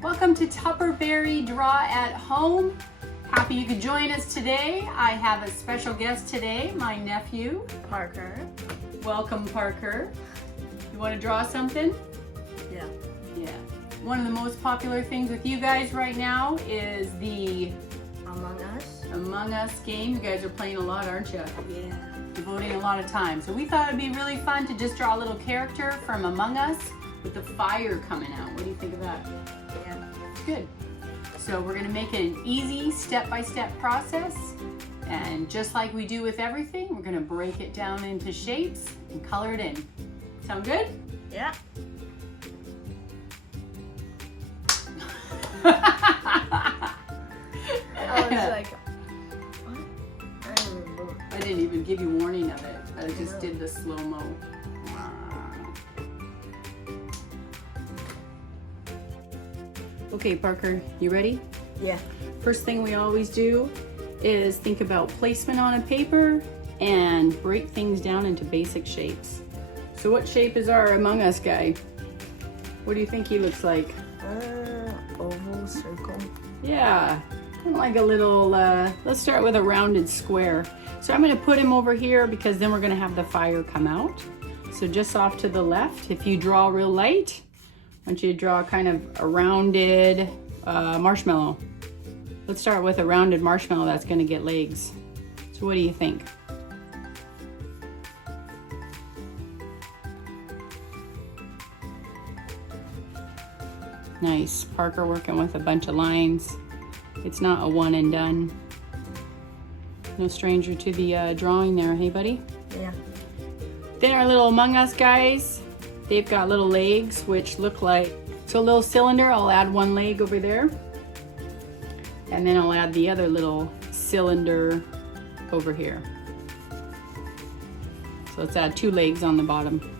Welcome to Tupperberry Draw at Home. Happy you could join us today. I have a special guest today, my nephew, Parker. Welcome, Parker. You want to draw something? Yeah. Yeah. One of the most popular things with you guys right now is the Among Us game. You guys are playing a lot, aren't you? Yeah. Devoting a lot of time. So we thought it'd be really fun to just draw a little character from Among Us with the fire coming out. What do you think of that? Yeah. Good. So we're gonna make it an easy step-by-step process. And just like we do with everything, we're gonna break it down into shapes and color it in. Sound good? Yeah. I was like, what? I don't remember. I didn't even give you warning of it. I just did the slow-mo. Okay, Parker, you ready? Yeah. First thing we always do is think about placement on a paper and break things down into basic shapes. So what shape is our Among Us guy? What do you think he looks like? Oval, circle. Yeah, kind of like a little, let's start with a rounded square. So I'm gonna put him over here because then we're gonna have the fire come out. So just off to the left, if you draw real light, I want you to draw kind of a rounded marshmallow. Let's start with a rounded marshmallow that's gonna get legs. So what do you think? Nice, Parker working with a bunch of lines. It's not a one and done. No stranger to the drawing there, hey buddy? Yeah. Then our little Among Us guys, they've got little legs which look like, so a little cylinder, I'll add one leg over there. And then I'll add the other little cylinder over here. So let's add two legs on the bottom.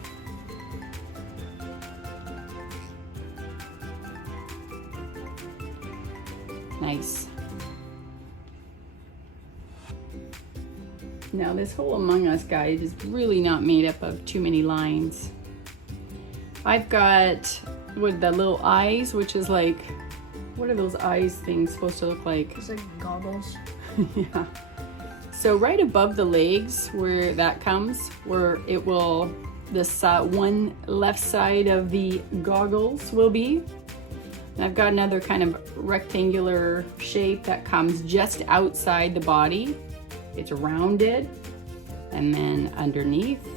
Nice. Now this whole Among Us guide is really not made up of too many lines. I've got with the little eyes, which is like, what are those eyes things supposed to look like? It's like goggles. Yeah. So right above the legs where that comes, where it will, this one left side of the goggles will be. And I've got another kind of rectangular shape that comes just outside the body. It's rounded, and then underneath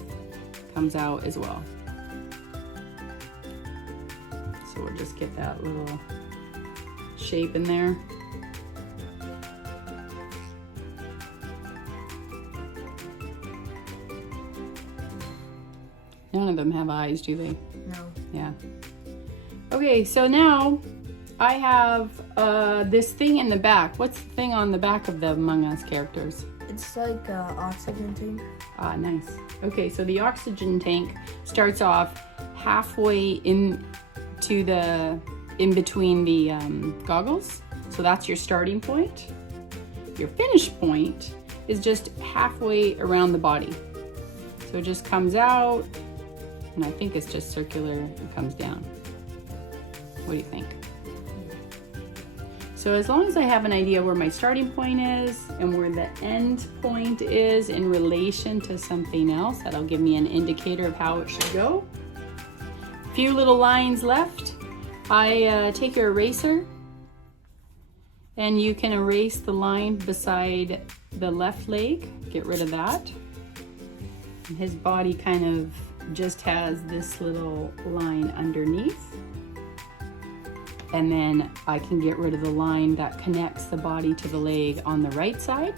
comes out as well. So we'll just get that little shape in there. None of them have eyes, do they? No. Yeah. Okay, so now I have this thing in the back. What's the thing on the back of the Among Us characters? It's like an oxygen tank. Ah, nice. Okay, so the oxygen tank starts off halfway in between the goggles. So that's your starting point. Your finish point is just halfway around the body. So it just comes out, and I think it's just circular and comes down. What do you think? So as long as I have an idea where my starting point is and where the end point is in relation to something else, that'll give me an indicator of how it should go. Few little lines left. I take your eraser and you can erase the line beside the left leg. Get rid of that. And his body kind of just has this little line underneath. And then I can get rid of the line that connects the body to the leg on the right side.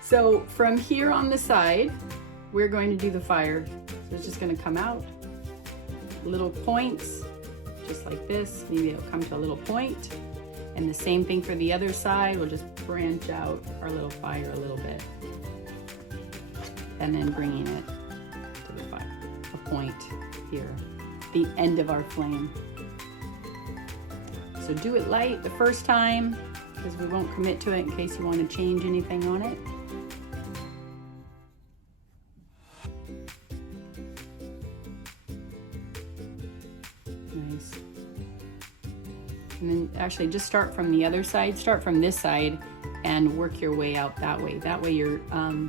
So from here on the side, we're going to do the fire. So it's just gonna come out, little points, just like this. Maybe it'll come to a little point. And the same thing for the other side. We'll just branch out our little fire a little bit. And then bringing it to the fire, a point here, the end of our flame. So do it light the first time because we won't commit to it in case you want to change anything on it. Nice. And then actually just start from the other side, start from this side and work your way out that way. That way your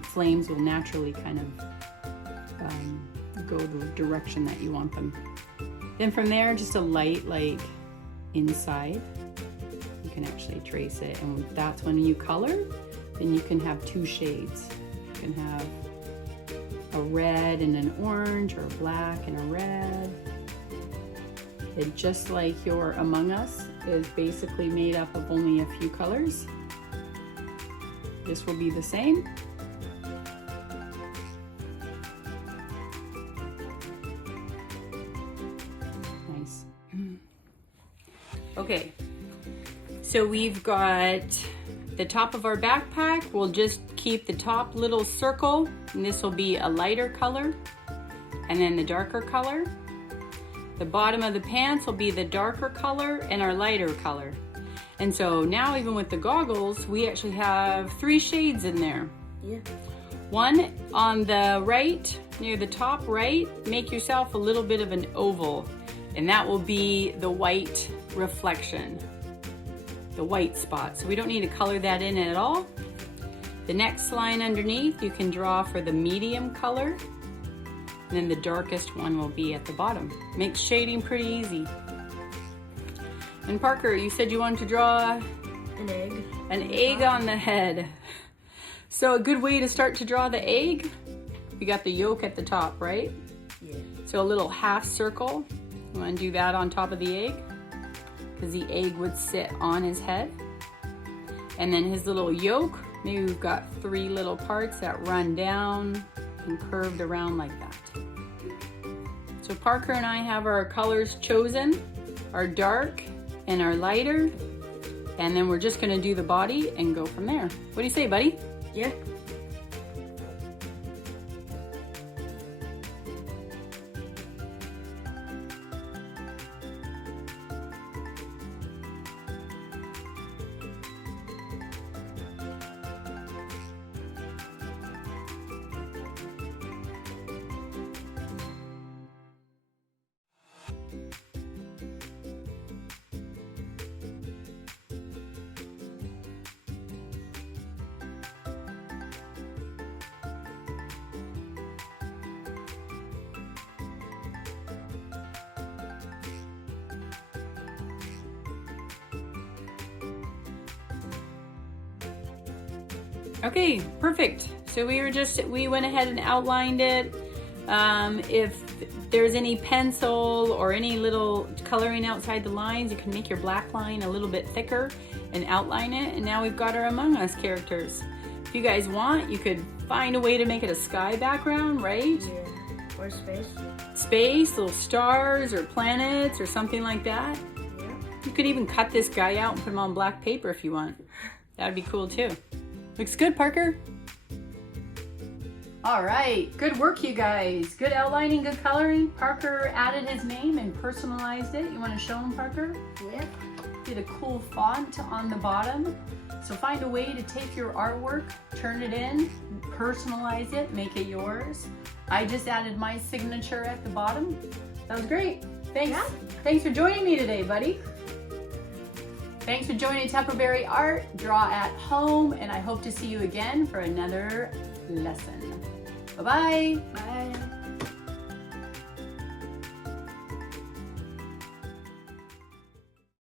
flames will naturally kind of go the direction that you want them. Then from there, just a light like inside. You can actually trace it, and that's when you color, then you can have two shades. You can have a red and an orange, or a black and a red. It, just like your Among Us is basically made up of only a few colors. This will be the same. Nice. Okay, so we've got the top of our backpack. We'll just keep the top little circle, and this will be a lighter color, and then the darker color. The bottom of the pants will be the darker color and our lighter color. And so now, even with the goggles, we actually have 3 shades in there. Yeah. One on the right, near the top right, make yourself a little bit of an oval, and that will be the white reflection, the white spot. So we don't need to color that in at all. The next line underneath, you can draw for the medium color. And then the darkest one will be at the bottom. Makes shading pretty easy. And Parker, you said you wanted to draw an egg. An egg on the head. So a good way to start to draw the egg, you got the yolk at the top, right? Yeah. So a little half circle. You want to do that on top of the egg, because the egg would sit on his head. And then his little yolk, maybe we've got 3 little parts that run down and curved around like that. So Parker and I have our colors chosen, our dark and our lighter, and then we're just gonna do the body and go from there. What do you say, buddy? Yeah. Okay, perfect. So we went ahead and outlined it. If there's any pencil or any little coloring outside the lines, you can make your black line a little bit thicker and outline it. And now we've got our Among Us characters. If you guys want, you could find a way to make it a sky background, right? Yeah. Or space. Space, little stars or planets or something like that. Yeah. You could even cut this guy out and put him on black paper if you want. That'd be cool too. Looks good, Parker. All right, good work, you guys. Good outlining, good coloring. Parker added his name and personalized it. You want to show him, Parker? Yeah. Did a cool font on the bottom. So find a way to take your artwork, turn it in, personalize it, make it yours. I just added my signature at the bottom. That was great. Thanks. Yeah. Thanks for joining me today, buddy. Thanks for joining Tupperberry Art, Draw at Home, and I hope to see you again for another lesson. Bye-bye. Bye.